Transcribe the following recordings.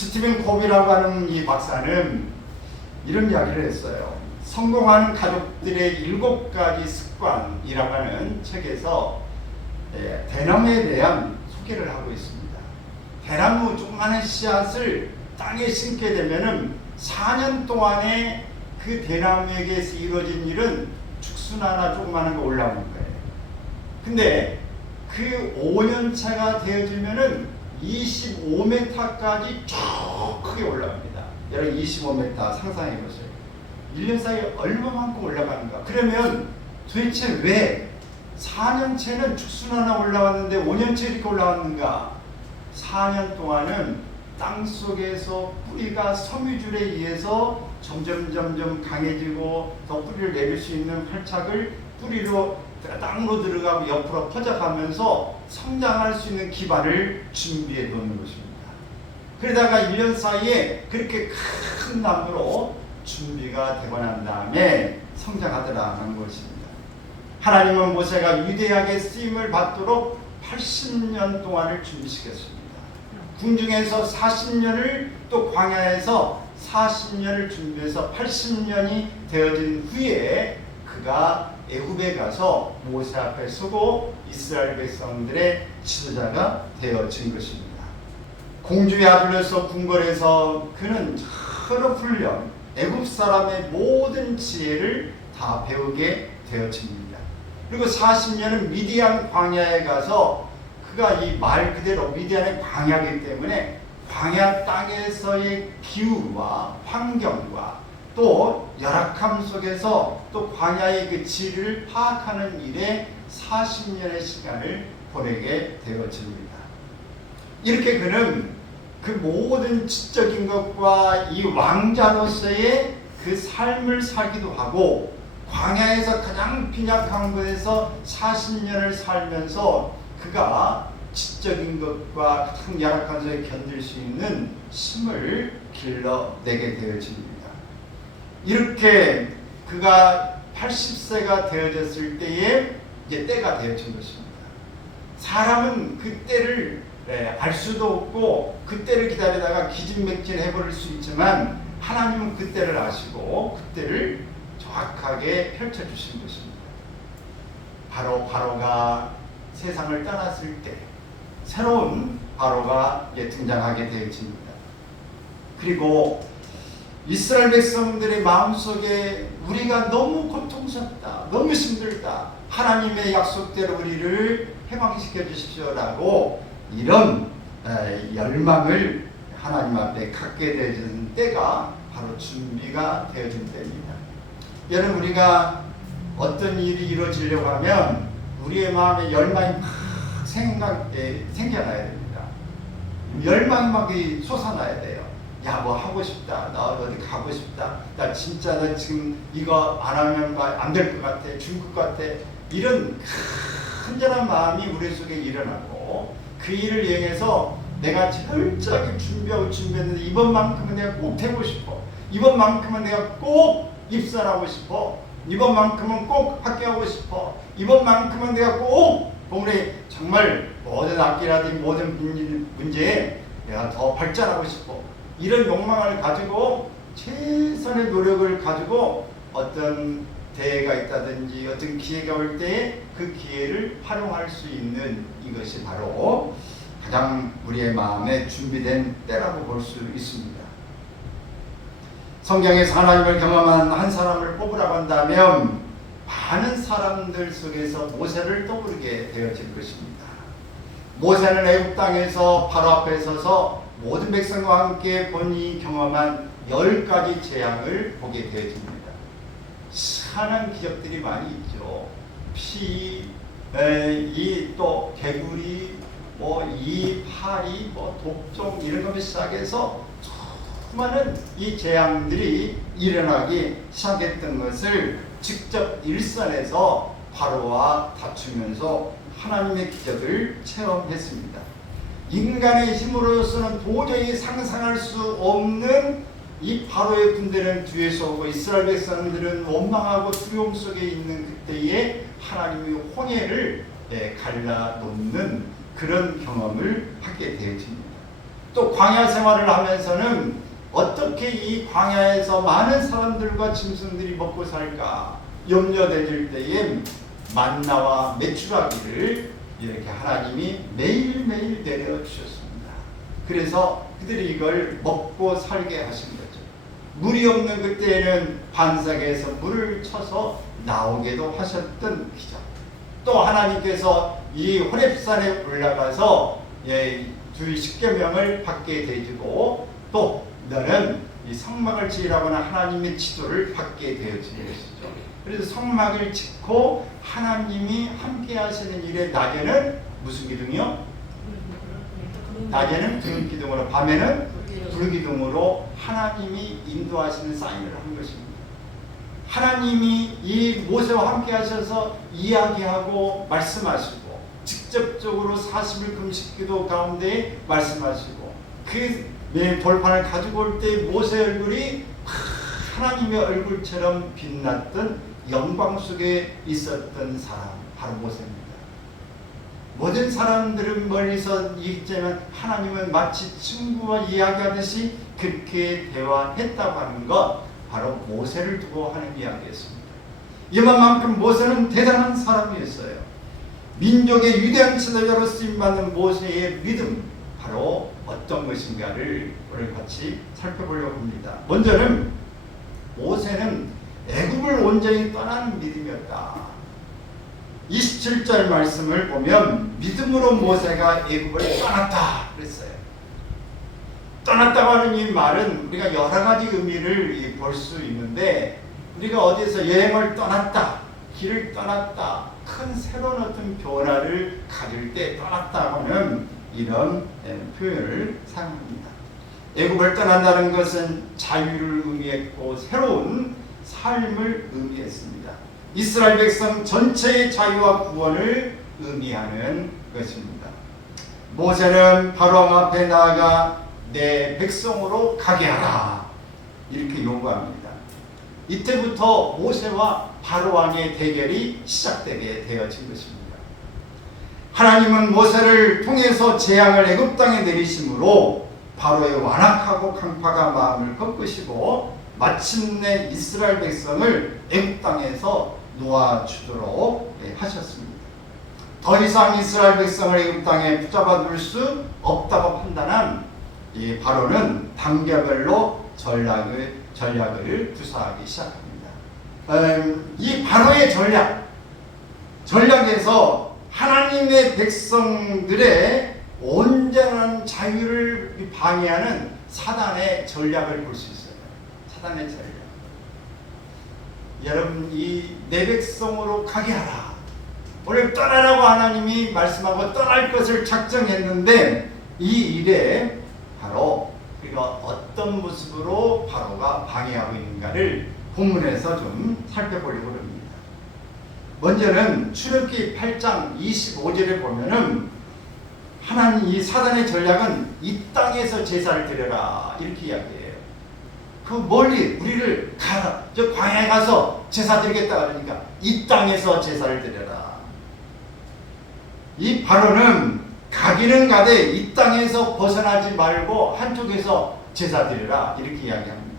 스티븐 코비라고 하는 이 박사는 이런 이야기를 했어요. 성공한 가족들의 7가지 습관이라고 하는 책에서 대나무에 대한 소개를 하고 있습니다. 대나무 조그마한 씨앗을 땅에 심게 되면은 4년 동안에 그 대나무에게서 이루어진 일은 죽순하나 조그마한 거 올라오는 거예요. 근데 그 5년 차가 되어지면은 25m까지 쭉 크게 올라갑니다. 여러분 25m 상상해 보세요. 1년 사이에 얼마만큼 올라가는가? 그러면 도대체 왜 4년째는 죽순 하나 올라왔는데 5년째 이렇게 올라왔는가? 4년 동안은 땅 속에서 뿌리가 섬유줄에 의해서 점점 강해지고 더 뿌리를 내릴 수 있는 활착을 뿌리로 땅으로 들어가고 옆으로 퍼져가면서 성장할 수 있는 기반을 준비해 놓는 것입니다. 그러다가 1년 사이에 그렇게 큰 나무로 준비가 되고 난 다음에 성장하더라는 것입니다. 하나님은 모세가 위대하게 쓰임을 받도록 80년 동안을 준비시켰습니다. 궁중에서 40년을 또 광야에서 40년을 준비해서 80년이 되어진 후에 그가 애굽에 가서 모세 앞에 서고 이스라엘 백성들의 지도자가 되어진 것입니다. 공주의 아들로서 궁궐에서 그는 여러 훈련, 애굽 사람의 모든 지혜를 다 배우게 되어집니다. 그리고 40년은 미디안 광야에 가서 그가 이 말 그대로 미디안의 광야이기 때문에 광야 땅에서의 기후와 환경과 또 열악함 속에서 또 광야의 그 질을 파악하는 일에 40년의 시간을 보내게 되어집니다. 이렇게 그는 그 모든 지적인 것과 이 왕자로서의 그 삶을 살기도 하고 광야에서 가장 빈약한 곳에서 40년을 살면서 그가 지적인 것과 가장 열악한 것에 견딜 수 있는 힘을 길러내게 되어집니다. 이렇게 그가 80세가 되어졌을 때에 이제 때가 되어진 것입니다. 사람은 그 때를 알 수도 없고 그 때를 기다리다가 기진맥진해버릴 수 있지만 하나님은 그 때를 아시고 그 때를 정확하게 펼쳐주신 것입니다. 바로가 세상을 떠났을 때 새로운 바로가 등장하게 되어집니다. 그리고 이스라엘 백성들의 마음속에 우리가 너무 고통스럽다, 너무 힘들다, 하나님의 약속대로 우리를 해방시켜 주십시오라고 이런 열망을 하나님 앞에 갖게 되어지는 때가 바로 준비가 되어진 때입니다. 여러분, 우리가 어떤 일이 이루어지려고 하면 우리의 마음에 열망이 막 생겨나야 됩니다. 열망이 막 솟아나야 돼요. 야, 뭐 하고 싶다. 나 어디 가고 싶다. 나 진짜 나 지금 이거 안 하면 안 될 것 같아. 죽을 것 같아. 이런 간절한 마음이 우리 속에 일어나고 그 일을 이용해서 내가 철저하게 준비했는데 이번만큼은 내가 꼭 되고 싶어. 이번만큼은 내가 꼭 입사하고 싶어. 이번만큼은 꼭 합격하고 싶어. 이번만큼은 내가 꼭 우리 정말 모든 악기라든지 모든 문제에 내가 더 발전하고 싶어. 이런 욕망을 가지고 최선의 노력을 가지고 어떤 대회가 있다든지 어떤 기회가 올 때에 그 기회를 활용할 수 있는 이것이 바로 가장 우리의 마음에 준비된 때라고 볼 수 있습니다. 성경에서 하나님을 경험한 한 사람을 뽑으라고 한다면 많은 사람들 속에서 모세를 떠오르게 되어질 것입니다. 모세는 애굽 땅에서 바로 앞에 서서 모든 백성과 함께 본인이 경험한 10가지 재앙을 보게 되어집니다. 희한한 기적들이 많이 있죠. 또 개구리, 이 파리, 독종 이런 것부터 시작해서 수많은 이 재앙들이 일어나기 시작했던 것을 직접 일선에서 바로와 다투면서 하나님의 기적을 체험했습니다. 인간의 힘으로서는 도저히 상상할 수 없는 이 바로의 군대는 뒤에서 오고 이스라엘 백성들은 원망하고 두려움 속에 있는 그때에 하나님의 홍해를 갈라놓는 그런 경험을 하게 되어집니다. 또 광야 생활을 하면서는 어떻게 이 광야에서 많은 사람들과 짐승들이 먹고 살까 염려되질 때에 만나와 메추라기를 이렇게 하나님이 매일매일 내려주셨습니다. 그래서 그들이 이걸 먹고 살게 하신 거죠. 물이 없는 그때에는 반석에서 물을 쳐서 나오게도 하셨던 기적. 또 하나님께서 이 호렙산에 올라가서 주의 십계명을 받게 되고 또 너는 이 성막을 지으라고는 하나님의 지도를 받게 되어지는 것이죠. 그래서 성막을 짓고 하나님이 함께 하시는 일에 낮에는 무슨 기둥이요? 낮에는 등 기둥으로 밤에는 불 기둥으로 하나님이 인도하시는 사인을 한 것입니다. 하나님이 이 모세와 함께 하셔서 이야기하고 말씀하시고 직접적으로 40일 금식기도 가운데 말씀하시고 그 돌판을 가지고 올 때 모세 얼굴이 하나님의 얼굴처럼 빛났던 영광 속에 있었던 사람 바로 모세입니다. 모든 사람들은 멀리서 있지만 하나님은 마치 친구와 이야기하듯이 그렇게 대화했다고 하는 것 바로 모세를 두고 하는 이야기였습니다. 이만큼 모세는 대단한 사람이었어요. 민족의 위대한 지도자로 쓰임받는 모세의 믿음 바로 어떤 것인가를 오늘 같이 살펴보려고 합니다. 먼저는 모세는 애굽을 온전히 떠나는 믿음이었다. 27절 말씀을 보면 믿음으로 모세가 애굽을 떠났다 그랬어요. 떠났다고 하는 이 말은 우리가 여러 가지 의미를 볼 수 있는데 우리가 어디서 여행을 떠났다, 길을 떠났다, 큰 새로운 어떤 변화를 가질 때 떠났다고는 이런 표현을 사용합니다. 애굽을 떠난다는 것은 자유를 의미했고 새로운 삶을 의미했습니다. 이스라엘 백성 전체의 자유와 구원을 의미하는 것입니다. 모세는 바로왕 앞에 나아가 내 백성으로 가게 하라 이렇게 요구합니다. 이때부터 모세와 바로왕의 대결이 시작되게 되어진 것입니다. 하나님은 모세를 통해서 재앙을 애굽 땅에 내리심으로 바로의 완악하고 강팍한 마음을 꺾으시고 마침내 이스라엘 백성을 애굽 땅에서 놓아주도록 하셨습니다. 더 이상 이스라엘 백성을 애굽 땅에 붙잡아 둘 수 없다고 판단한 이 바로는 단계별로 전략을 구사하기 시작합니다. 이 바로의 전략에서 하나님의 백성들의 온전한 자유를 방해하는 사단의 전략을 볼 수 있어요. 사단의 전략. 여러분, 이 내 백성으로 가게 하라. 오늘 떠나라고 하나님이 말씀하고 떠날 것을 작정했는데 이 일에 바로 우리가 어떤 모습으로 바로가 방해하고 있는가를 본문에서 좀 살펴보려고 합니다. 먼저는 출애굽기 8장 25절에 보면은 하나님 이 사단의 전략은 이 땅에서 제사를 드려라 이렇게 이야기해요. 그 멀리 우리를 가라 저 광야에 가서 제사 드리겠다 그러니까 이 땅에서 제사를 드려라. 이 바로는 가기는 가되 이 땅에서 벗어나지 말고 한쪽에서 제사 드려라 이렇게 이야기합니다.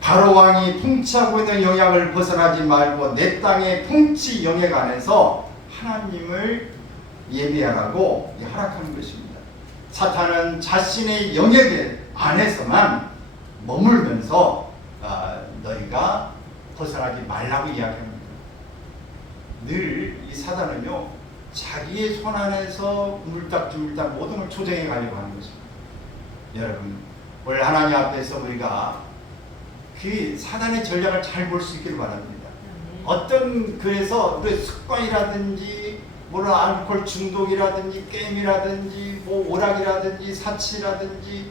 바로 왕이 통치하고 있는 영향을 벗어나지 말고 내 땅의 통치 영역 안에서 하나님을 예배하라고 허락하는 것입니다. 사탄은 자신의 영역 안에서만 머물면서 너희가 벗어나지 말라고 이야기합니다. 늘 이 사단은요 자기의 손 안에서 물딱지물딱 모든 걸 조정해 가려고 하는 것입니다. 여러분 오늘 하나님 앞에서 우리가 그 사단의 전략을 잘 볼 수 있기를 바랍니다. 어떤 그래서 우리 습관이라든지 알코올 중독이라든지 게임이라든지 오락이라든지 사치라든지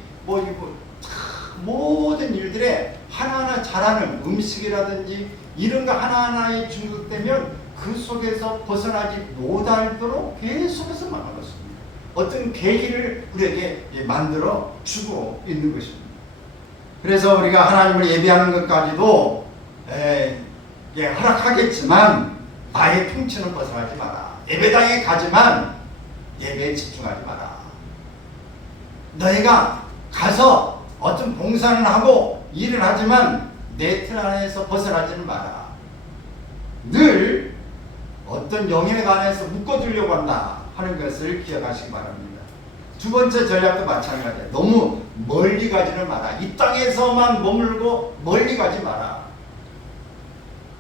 모든 일들에 하나하나 잘하는 음식이라든지 이런 거 하나하나에 중독되면 그 속에서 벗어나지 못하도록 계속해서 막아놓습니다. 어떤 계기를 우리에게 만들어 주고 있는 것입니다. 그래서 우리가 하나님을 예배하는 것까지도 허락하겠지만 나의 통치는 벗어나지 마라. 예배당에 가지만 예배에 집중하지 마라. 너희가 가서 어떤 봉사를 하고 일을 하지만 내 틀 안에서 벗어나지는 마라. 늘 어떤 영역에 관해서 묶어두려고 한다 하는 것을 기억하시기 바랍니다. 두 번째 전략도 마찬가지야. 너무 멀리 가지는 마라. 이 땅에서만 머물고 멀리 가지 마라.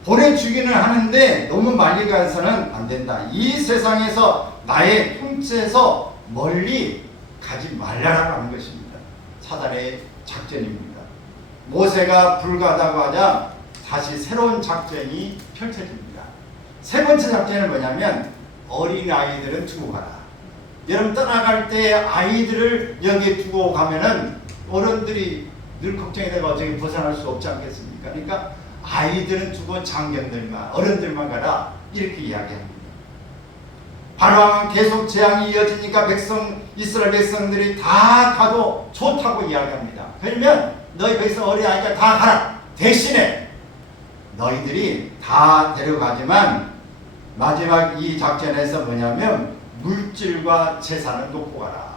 보내주기는 하는데 너무 멀리 가서는 안 된다. 이 세상에서 나의 통치에서 멀리 가지 말라라고 하는 것입니다. 사단의 작전입니다. 모세가 불가다고 하자 다시 새로운 작전이 펼쳐집니다. 세 번째 작전은 뭐냐면 어린 아이들은 두고 가라. 여러분 떠나갈 때 아이들을 여기에 두고 가면은 어른들이 늘 걱정이 되고 어떻게 벗어날 수 없지 않겠습니까? 그러니까 아이들은 두고 장견들만 어른들만 가라 이렇게 이야기합니다. 바로왕은 계속 재앙이 이어지니까 이스라엘 백성들이 다 가도 좋다고 이야기합니다. 그러면 너희 백성 어린 아이가 다 가라. 대신에 너희들이 다 데려가지만 마지막 이 작전에서 뭐냐면 물질과 재산을 놓고 가라.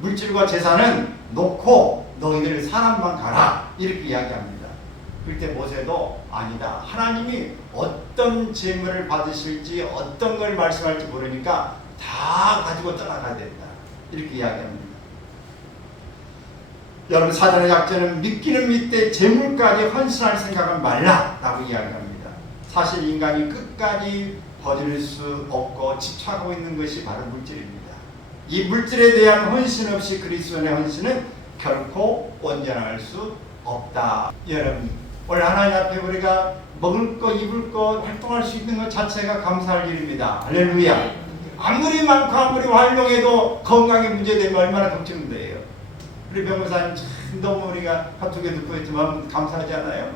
물질과 재산은 놓고 너희들 사람만 가라 이렇게 이야기합니다. 그때 모세도 아니다. 하나님이 어떤 재물을 받으실지 어떤 걸 말씀할지 모르니까 다 가지고 떠나가야 된다 이렇게 이야기합니다. 여러분 사단의 작전은 믿기는 믿되 재물까지 헌신할 생각은 말라라고 이야기합니다. 사실 인간이 끝까지 버릴 수 없고 집착하고 있는 것이 바로 물질입니다. 이 물질에 대한 헌신 없이 그리스도의 헌신은 결코 온전할 수 없다. 여러분 오늘 하나님 앞에 우리가 먹을 거 입을 거 활동할 수 있는 것 자체가 감사할 일입니다. 할렐루야. 아무리 많고 아무리 활동해도 건강에 문제되면 얼마나 걱정돼요. 우리 변호사님 참 너무 우리가 카톡에 듣고 있지만 감사하지 않아요?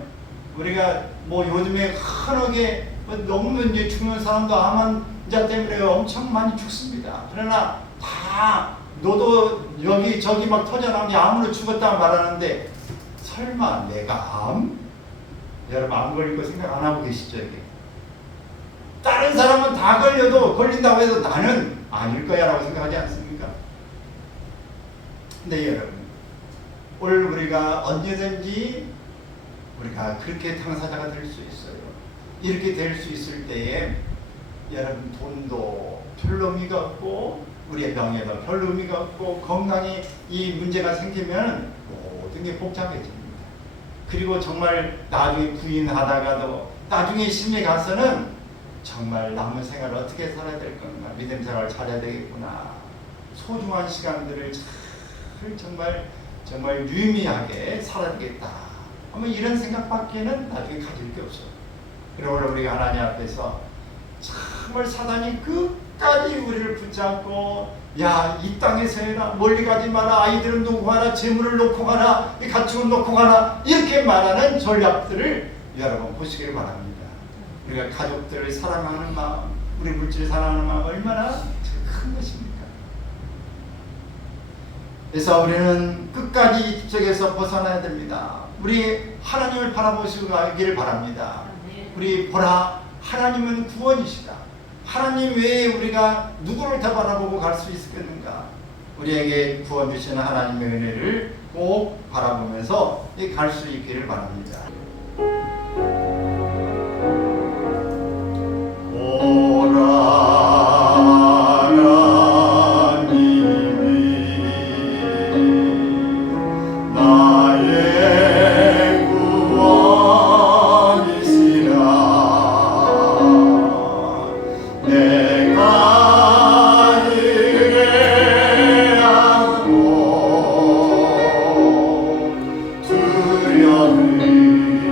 우리가 뭐 요즘에 흔하게 너무 이제 죽는 사람도 암 환자 때문에 엄청 많이 죽습니다. 그러나 다 너도 여기 저기 막 터져나오니 암으로 죽었다 말하는데 설마 내가 암? 여러분 암 걸릴 거 생각 안 하고 계시죠? 여기? 다른 사람은 다 걸려도 걸린다고 해도 나는 아닐 거야 라고 생각하지 않습니까? 근데 여러분 오늘 우리가 언제든지 우리가 그렇게 당사자가 될 수 있어요. 이렇게 될 수 있을 때에 여러분 돈도 별로 의미가 없고 우리의 명예도 별로 의미가 없고 건강에 이 문제가 생기면 모든 게 복잡해집니다. 그리고 정말 나중에 부인하다가도 나중에 심리에 가서는 정말 남은 생활을 어떻게 살아야 될 건가, 믿음 생활을 잘해야 되겠구나, 소중한 시간들을 잘 정말 유의미하게 살아야 되겠다 아마 이런 생각밖에는 나중에 가질 게 없어요. 그리고 우리가 하나님 앞에서 정말 사단이 끝까지 우리를 붙잡고 야, 이 땅에서 해라, 멀리 가지 마라, 아이들은 놓고 가라, 재물을 놓고 가라, 이 가축을 놓고 가라 이렇게 말하는 전략들을 여러분 보시기를 바랍니다. 우리가 가족들을 사랑하는 마음, 우리 물질을 사랑하는 마음 얼마나 큰 것입니까? 그래서 우리는 끝까지 이 집적에서 벗어나야 됩니다. 우리 하나님을 바라보시고 가기를 바랍니다. 우리 보라, 하나님은 구원이시다. 하나님 외에 우리가 누구를 더 바라보고 갈 수 있겠는가? 우리에게 구원 주시는 하나님의 은혜를 꼭 바라보면서 갈 수 있기를 바랍니다. 두려움이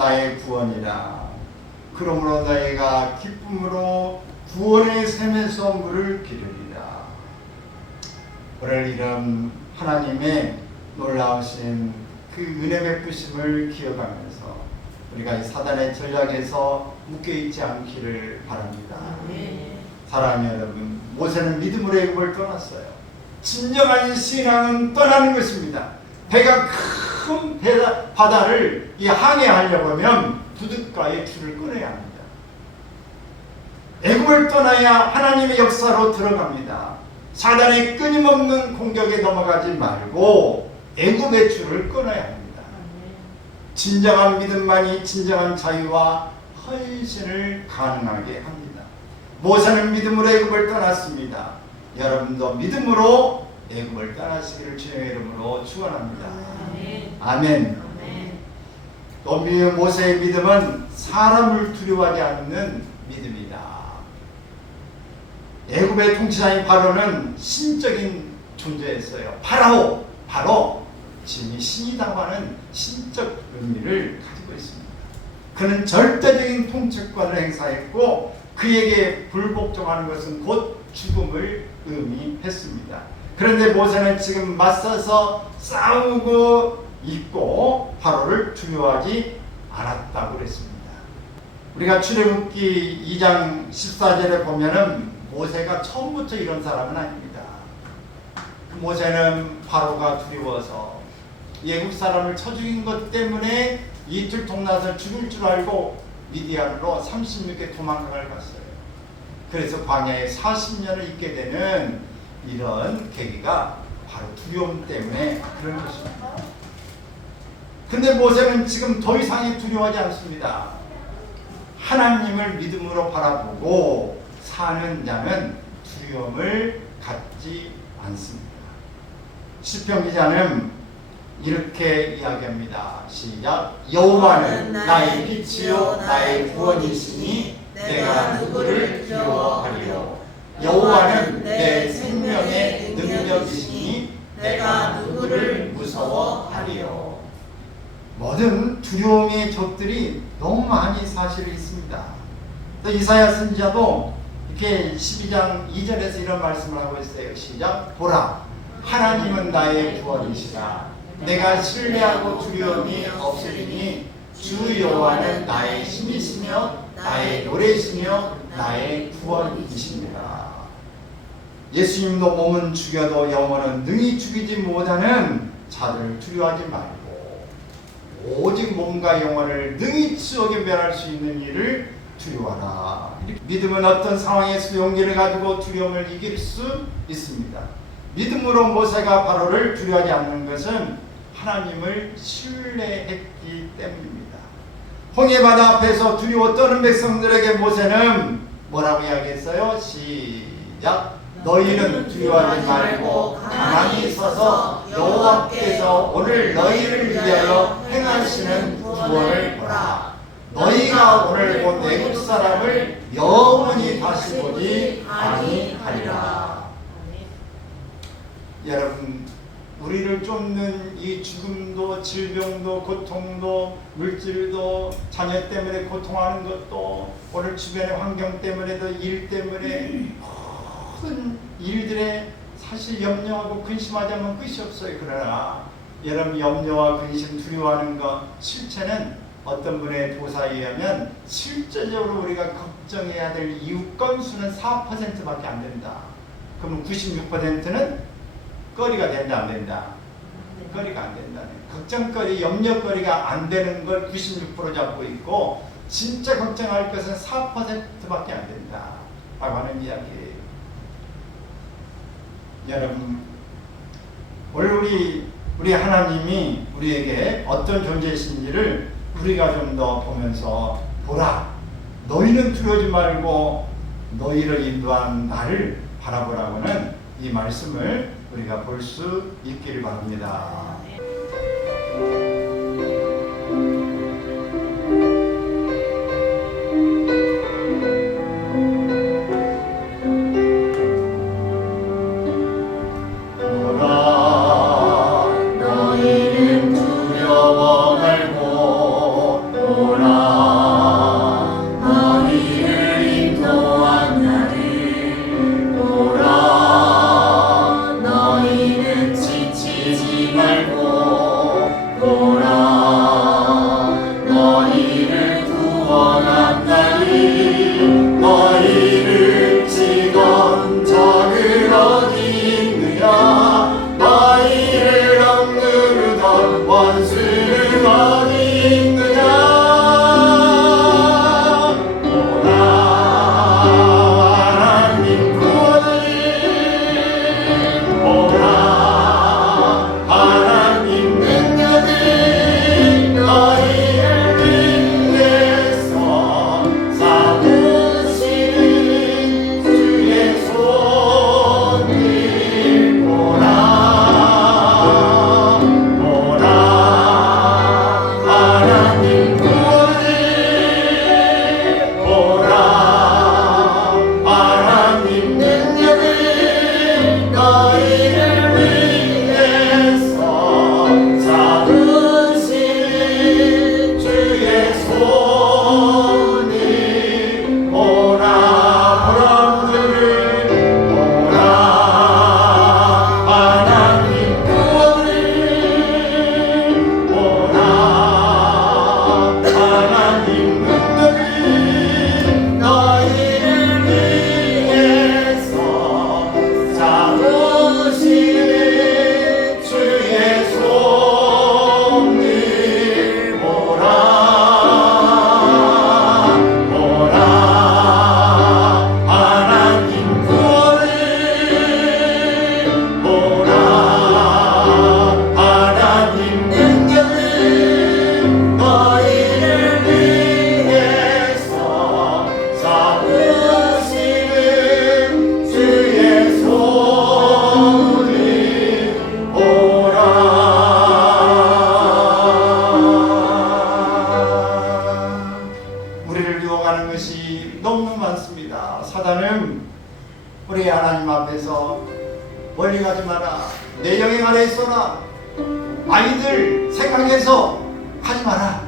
나의 구원이라. 그러므로 너희가 기쁨으로 구원의 샘에서 물을 기르리라. 오늘 이런 하나님의 놀라우신 그 은혜 베푸심을 기억하면서 우리가 이 사단의 전략에서 묶여있지 않기를 바랍니다. 사랑하는 여러분, 모세는 믿음으로 애굽을 떠났어요. 진정한 신앙은 떠나는 것입니다. 배가 큰 바다를 항해하려고 하면 부둣가에 줄을 끊어야 합니다. 애굽을 떠나야 하나님의 역사로 들어갑니다. 사단의 끊임없는 공격에 넘어가지 말고 애굽의 줄을 끊어야 합니다. 진정한 믿음만이 진정한 자유와 헌신을 가능하게 합니다. 모세는 믿음으로 애굽을 떠났습니다. 여러분도 믿음으로 애굽을 떠나시기를 주님의 이름으로 축원합니다. 아멘. 또 모세의 믿음은 사람을 두려워하지 않는 믿음이다. 애굽의 통치자인 바로는 신적인 존재였어요. 바로 지금이 신이라고 하는 신적 의미를 가지고 있습니다. 그는 절대적인 통치권을 행사했고 그에게 불복종하는 것은 곧 죽음을 의미했습니다. 그런데 모세는 지금 맞서서 싸우고 있고 바로를 두려워하지 않았다고 그랬습니다. 우리가 출애굽기 2장 14절에 보면은 모세가 처음부터 이런 사람은 아닙니다. 모세는 바로가 두려워서 애굽 사람을 쳐 죽인 것 때문에 이틀 동나서 죽을 줄 알고 미디안으로 36개 도망을 갔어요. 그래서 광야에 40년을 있게 되는 이런 계기가 바로 두려움 때문에 그런 것입니다. 근데 모세는 지금 더 이상이 두려워하지 않습니다. 하나님을 믿음으로 바라보고 사는 자는 두려움을 갖지 않습니다. 시편 기자는 이렇게 이야기합니다. 시작. 여호와는 나의 빛이요 나의 구원이시니 내가 누구를 두려워하리요. 여호와는 내 생명의 능력이시니 내가 누구를 무서워하리요. 모든 두려움의 적들이 너무 많이 사실이 있습니다. 또 이사야 선지자도 이렇게 12장 2절에서 이런 말씀을 하고 있어요. 시작. 보라, 하나님은 나의 구원이시라. 내가 신뢰하고 두려움이 없으리니 주 여호와는 나의 힘이시며 나의 노래시며 나의 구원이십니다. 예수님도 몸은 죽여도 영혼은 능히 죽이지 못하는 자들을 두려워하지 말고 오직 몸과 영혼을 능히 치욕에 멸할 수 있는 이를 두려워하라. 믿음은 어떤 상황에서 용기를 가지고 두려움을 이길 수 있습니다. 믿음으로 모세가 바로를 두려워하지 않는 것은 하나님을 신뢰했기 때문입니다. 홍해바다 앞에서 두려워 떠는 백성들에게 모세는 뭐라고 이야기했어요? 시작. 너희는 두려워하지 말고 가만히 서서 여호와께서 오늘 너희를 위하여 행하시는 구원을 보라. 너희가 오늘 본 애굽 사람을 영원히 다시 보지 아니하리라. 여러분, 우리를 쫓는 이 죽음도 질병도 고통도 물질도 자녀 때문에 고통하는 것도 오늘 주변의 환경 때문에도 일 때문에 모든 일들에 사실 염려하고 근심하자면 끝이 없어요. 그러나 여러분, 염려와 근심 두려워하는 것 실체는 어떤 분의 도사에 의하면 실제적으로 우리가 걱정해야 될 이유 건수는 4%밖에 안 된다. 그러면 96%는 거리가 된다 안 된다? 거리가 안 된다네. 걱정거리, 염려거리가 안 되는 걸 96% 잡고 있고 진짜 걱정할 것은 4%밖에 안 된다 라고 하는 이야기예요. 여러분, 오늘 우리 하나님이 우리에게 어떤 존재이신지를 우리가 좀 더 보면서 보라. 너희는 두려워하지 말고 너희를 인도한 나를 바라보라고는 이 말씀을 우리가 볼 수 있기를 바랍니다. 너희는 두려워 말고 사단은 우리 하나님 앞에서 멀리 가지 마라, 내 영향 아래 있어라, 아이들 생각해서 하지 마라,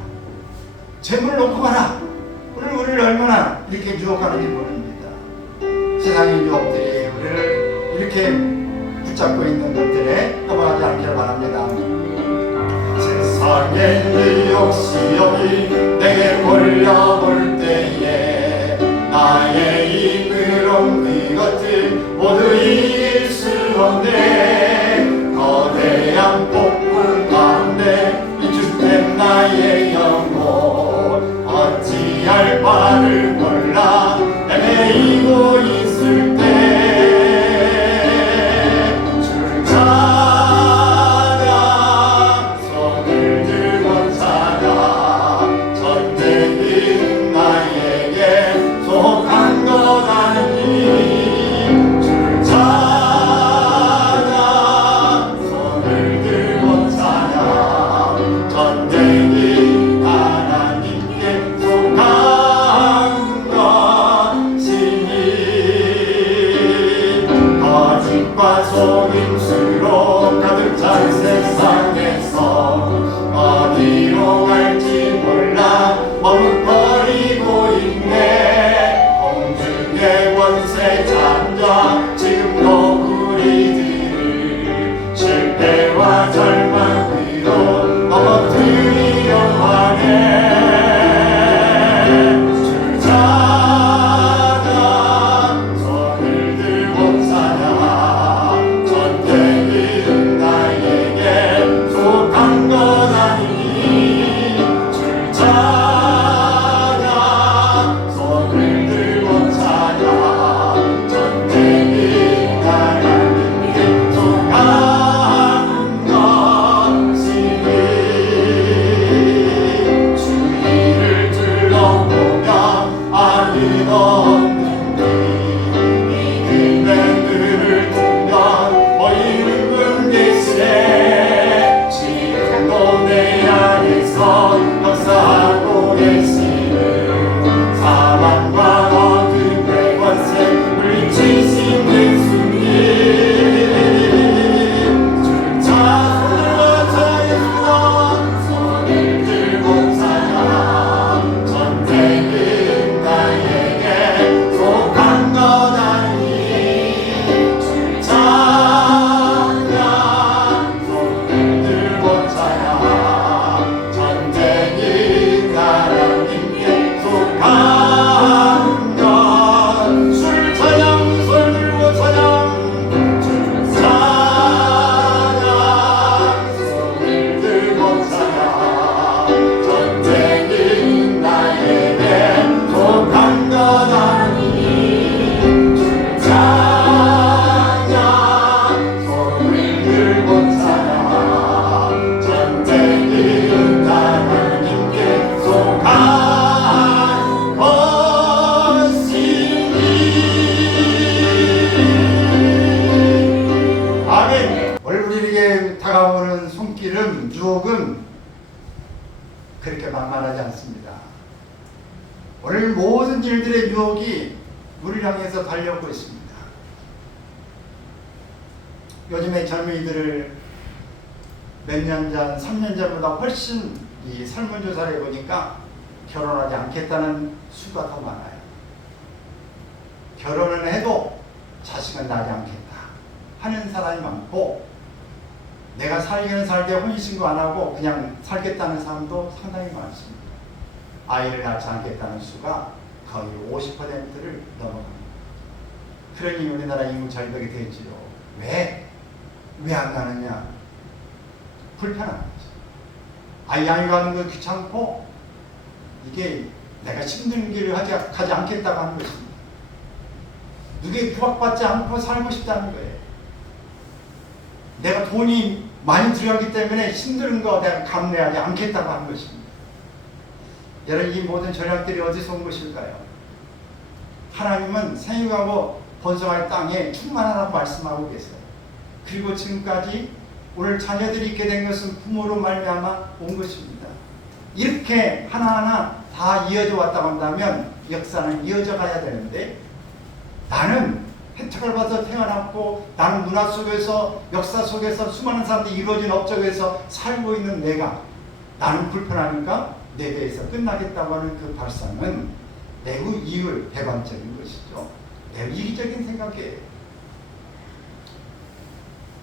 재물 놓고 가라, 우리를 얼마나 이렇게 유혹하는지 모릅니다. 세상의 유혹들이 우리를 이렇게 붙잡고 있는 것들에 넘어가지 않기를 바랍니다. 세상의 유혹 시험이 내게 몰려올 때에 나의 힘으로 그것들 모두 이길 수 없네. 거대한 폭풍 가운데 위축된 나의 영혼 어찌할 바를 몰라 헤매이고 있을 때 줄 찾아 손을 들고 찾아 것입니다. 오늘 모든 일들의 유혹이 우리를 향해서 달려오고 있습니다. 요즘에 젊은이들을 몇 년 전, 3년 전보다 훨씬 이 설문조사를 해보니까 결혼하지 않겠다는 수가 더 많아요. 결혼을 해도 자식은 낳지 않겠다 하는 사람이 많고, 내가 살기는 살되 혼인신고 안 하고 그냥 살겠다는 사람도 상당히 많습니다. 아이를 낳지 않겠다는 수가 거의 50%를 넘어갑니다. 그러니 우리나라 인구 절벽이 되지요. 왜? 왜 안 가느냐? 불편한 거죠. 아이 양육하는 거 귀찮고, 이게 내가 힘든 길을 가지 않겠다고 하는 것입니다. 누구에 구박받지 않고 살고 싶다는 거예요. 내가 돈이 많이 들어가기 때문에 힘든 거 내가 감내하지 않겠다고 하는 것입니다. 여러분, 이 모든 전략들이 어디서 온 것일까요? 하나님은 생육하고 번성할 땅에 충만하라고 말씀하고 계세요. 그리고 지금까지 오늘 자녀들이 있게 된 것은 부모로 말미암아 온 것입니다. 이렇게 하나하나 다 이어져 왔다고 한다면 역사는 이어져 가야 되는데, 나는 혜택을 받아서 태어났고, 나는 문화 속에서, 역사 속에서 수많은 사람들이 이루어진 업적에서 살고 있는 내가, 나는 불편하니까 내 배에서 끝나겠다고 하는 그 발상은 매우 배반적인 것이죠. 매우 이기적인 생각이에요.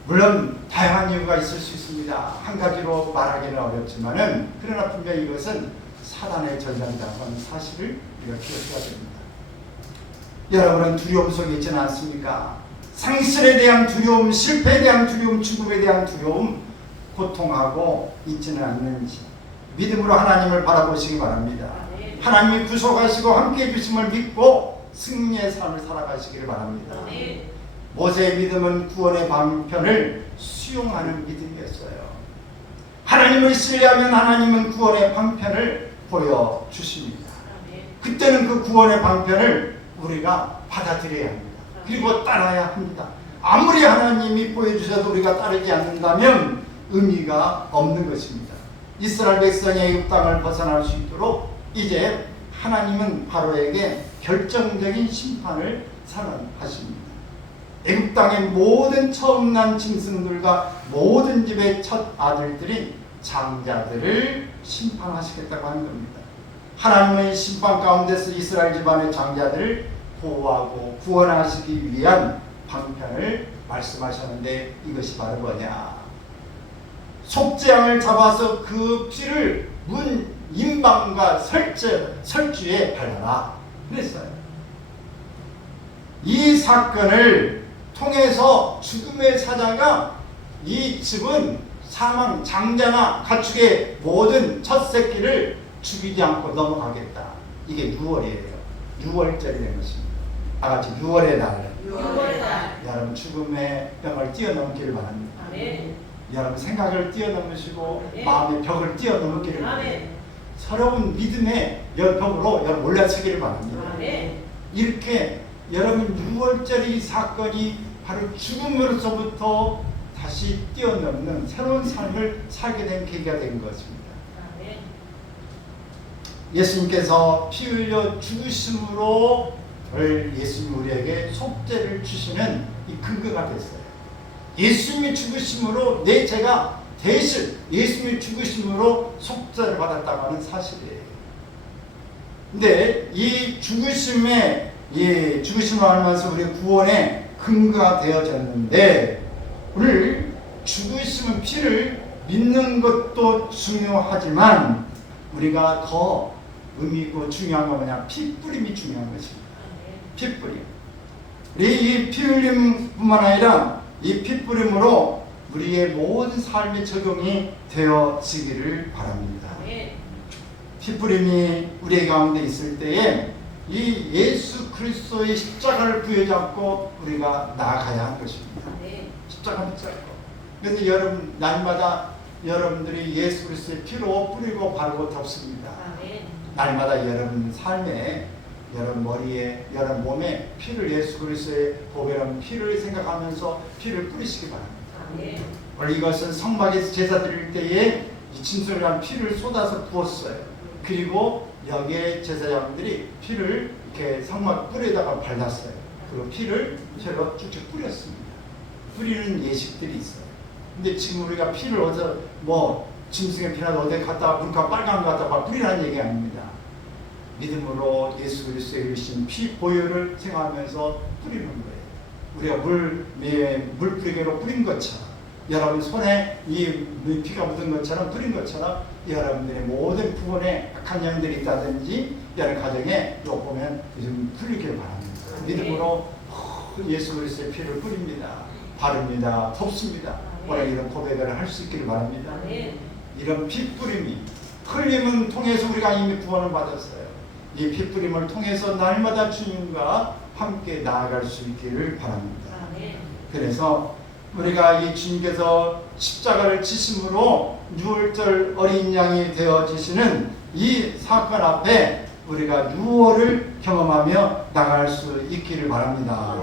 물론 다양한 이유가 있을 수 있습니다. 한 가지로 말하기는 어렵지만은, 그러나 분명히 이것은 사단의 전략이라고 하는 사실을 우리가 기억해야 됩니다. 여러분은 두려움 속에 있지는 않습니까? 상실에 대한 두려움, 실패에 대한 두려움, 죽음에 대한 두려움, 고통하고 있지는 않는지 믿음으로 하나님을 바라보시기 바랍니다. 하나님이 구속하시고 함께해 주심을 믿고 승리의 삶을 살아가시기를 바랍니다. 모세의 믿음은 구원의 방편을 수용하는 믿음이었어요. 하나님을 신뢰하면 하나님은 구원의 방편을 보여주십니다. 그때는 그 구원의 방편을 우리가 받아들여야 합니다. 그리고 따라야 합니다. 아무리 하나님이 보여주셔도 우리가 따르지 않는다면 의미가 없는 것입니다. 이스라엘 백성이 애굽 땅을 벗어날 수 있도록 이제 하나님은 바로에게 결정적인 심판을 선언하십니다. 애굽 땅의 모든 처음 난 짐승들과 모든 집의 첫 아들들이 장자들을 심판하시겠다고 하는 겁니다. 하나님은 심판 가운데서 이스라엘 집안의 장자들을 보호하고 구원하시기 위한 방편을 말씀하셨는데, 이것이 바로 뭐냐? 속죄양을 잡아서 그 피를 문 임방과 설주에 발라라 그랬어요. 이 사건을 통해서 죽음의 사자가 이 집은 사망, 장자나 가축의 모든 첫 새끼를 죽이지 않고 넘어가겠다. 이게 6월이에요. 6월절이 된 것입니다. 다같이 6월의 날. 6월의 날. 여러분 죽음의 벽을 뛰어넘기를 바랍니다. 아멘. 여러분 생각을 뛰어넘으시고 아멘. 마음의 벽을 뛰어넘기를 바랍니다. 새로운 믿음의 벽으로 여러분 올라서기를 바랍니다. 아멘. 이렇게 여러분 6월절이 사건이 바로 죽음으로서부터 다시 뛰어넘는 새로운 삶을 살게 된 계기가 된 것입니다. 예수님께서 피 흘려 죽으심으로 예수님 우리에게 속죄를 주시는 이 근거가 됐어요. 예수님이 죽으심으로 내 죄가 대신 예수님이 죽으심으로 속죄를 받았다고 하는 사실이에요. 근데 이 죽으심을 하면서 우리 구원의 근거가 되어졌는데, 오늘 죽으심은 피를 믿는 것도 중요하지만 우리가 더 의미 있고 중요한 건 뭐냐? 피뿌림이 중요한 것입니다. 피뿌림. 이 피흘림뿐만 아니라 이 피뿌림으로 우리의 모든 삶의 적용이 되어지기를 바랍니다. 피뿌림이 우리 가운데 있을 때에 이 예수 그리스도의 십자가를 부여잡고 우리가 나아가야 한 것입니다. 십자가 붙잡고. 그래서 여러분 날마다 여러분들이 예수 그리스도의 피로 뿌리고 바르고 덮습니다. 날마다 여러분 삶에, 여러분 머리에, 여러분 몸에 피를, 예수 그리스도의 보배로운 피를 생각하면서 피를 뿌리시기 바랍니다. 원래 이것은 성막에서 제사 드릴 때에 이 진솔한 피를 쏟아서 부었어요. 그리고 여기에 제사장들이 피를 이렇게 성막 뿔에다가 발랐어요. 그리고 피를 절로 쭉쭉 뿌렸습니다. 뿌리는 예식들이 있어요. 근데 지금 우리가 피를 어디서 뭐 짐승의 피나 어디 갖다가 물가 빨간 거 갖다가 뿌리라는 얘기 아닙니다. 믿음으로 예수 그리스도의 이루신 피 보혈을 생각하면서 뿌리는 거예요. 우리가 물 뿌리개로 뿌린 것처럼, 여러분 손에 이 피가 묻은 것처럼 뿌린 것처럼 여러분들의 모든 부분에 악한 영들이 있다든지 여러 가정에 요 보면 좀 풀리길 바랍니다. 믿음으로 예수 그리스도의 피를 뿌립니다. 바릅니다. 덮습니다. 오늘 이런 고백을 할 수 있기를 바랍니다. 이런 피 뿌림이, 흘림은 통해서 우리가 이미 구원을 받았어요. 이 피 뿌림을 통해서 날마다 주님과 함께 나아갈 수 있기를 바랍니다. 그래서 우리가 이 주님께서 십자가를 지심으로 유월절 어린 양이 되어지시는 이 사건 앞에 우리가 유월을 경험하며 나갈 수 있기를 바랍니다.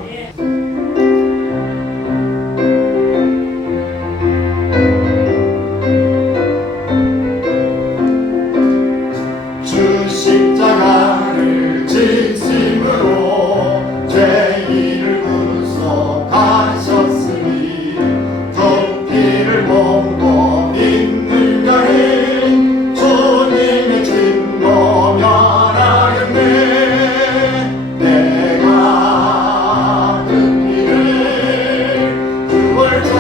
주 십자가를 진심으로 죄인을 구속하셨으니 그 피를 몸고 믿는 자는 주님의 진노 면하겠네. 내가 그 피를 유월절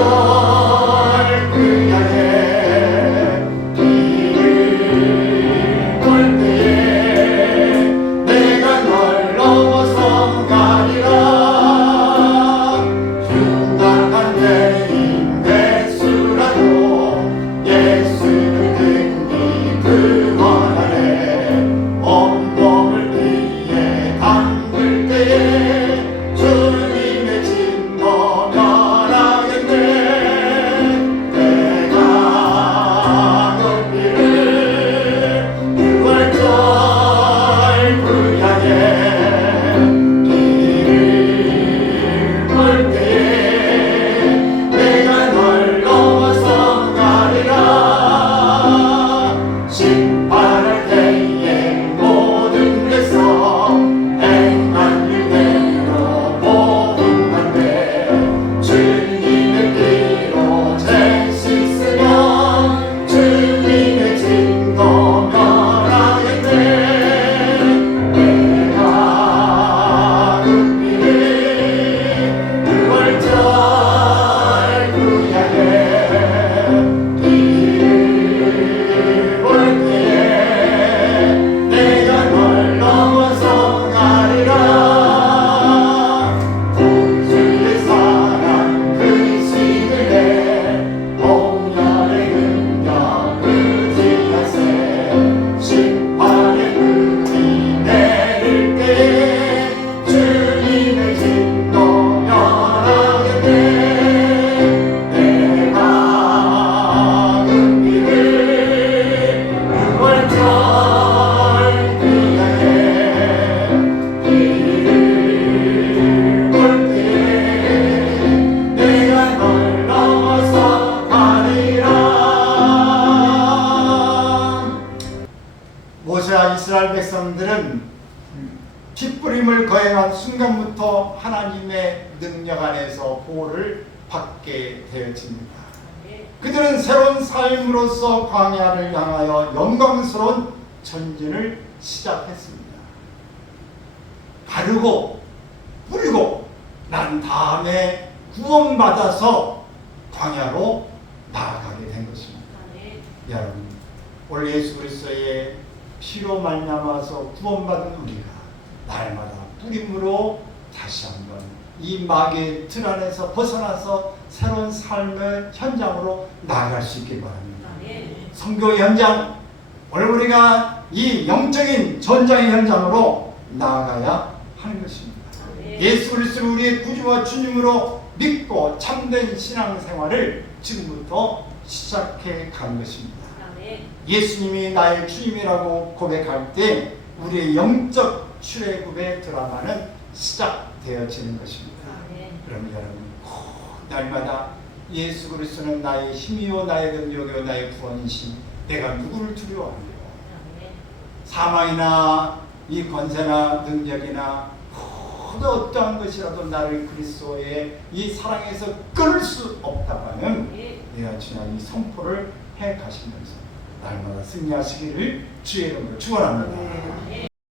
그 향해 피를 볼 때에 내가 널 넘어서 가리라. 흉악한 죄인 백수라도 예수를 등기 구원하네. 온몸을 피에 담글 때에 주님의 진노 면하겠네. 내가 그 피를 유월절 그 향해 피를 볼 때에 내가 널 넘어서 가리라. 심판할 때에 모든 데서 행한 일대로 모분한데 주님의 피로 죄 씻으면 주님의 진노 면하겠네. 내가 그 피를 유월절 그 향해 피를 볼 때에 내가 널 넘어서 가리라. 구주의 사랑 근심을 내 공열의 능력 의지하세. 심판의 불이 내릴 때에 주님의 진노 면하겠네. 내가 그 피를 유월절 그 향해 피를 볼 때에 내가 널 넘어서 가리라. 모세와 이스라엘 백성들은 핏부림을 거행한 순간부터 하나님의 능력 안에서 보호를 받게 되어집니다. 그들은 새로운 삶으로서 광야를 향하여 영광스러운 전진을 시작했습니다. 바르고 뿌리고 난 다음에 구원받아서 광야로 나아가게 된 것입니다. 여러분, 오늘 예수 그리스도의 피로 말미암아서 구원받은 우리가 날마다 뿌림으로 다시 한번 이 마귀의 틀 안에서 벗어나서 새로운 삶의 현장으로 나아갈 수 있길 바랍니다. 선교 현장, 오늘 우리가 이 영적인 전장의 현장으로 나아가야 하는 것입니다. 예수 그리스도를 우리의 구주와 주님으로 믿고 참된 신앙생활을 지금부터 시작해 가는 것입니다. 예수님이 나의 주님이라고 고백할 때 우리의 영적 출애굽의 드라마는 시작되어지는 것입니다. 그러면 여러분 날마다 예수 그리스도는 나의 힘이요 나의 능력이요 나의 구원이신 내가 누구를 두려워하며 사망이나 이 권세나 능력이나 모든 어떠한 것이라도 나를 그리스도의 이 사랑에서 끊을 수 없다가는 내가 지난 이 선포를 해 가시면서 날마다 승리하시기를 주의 이름으로 축원합니다.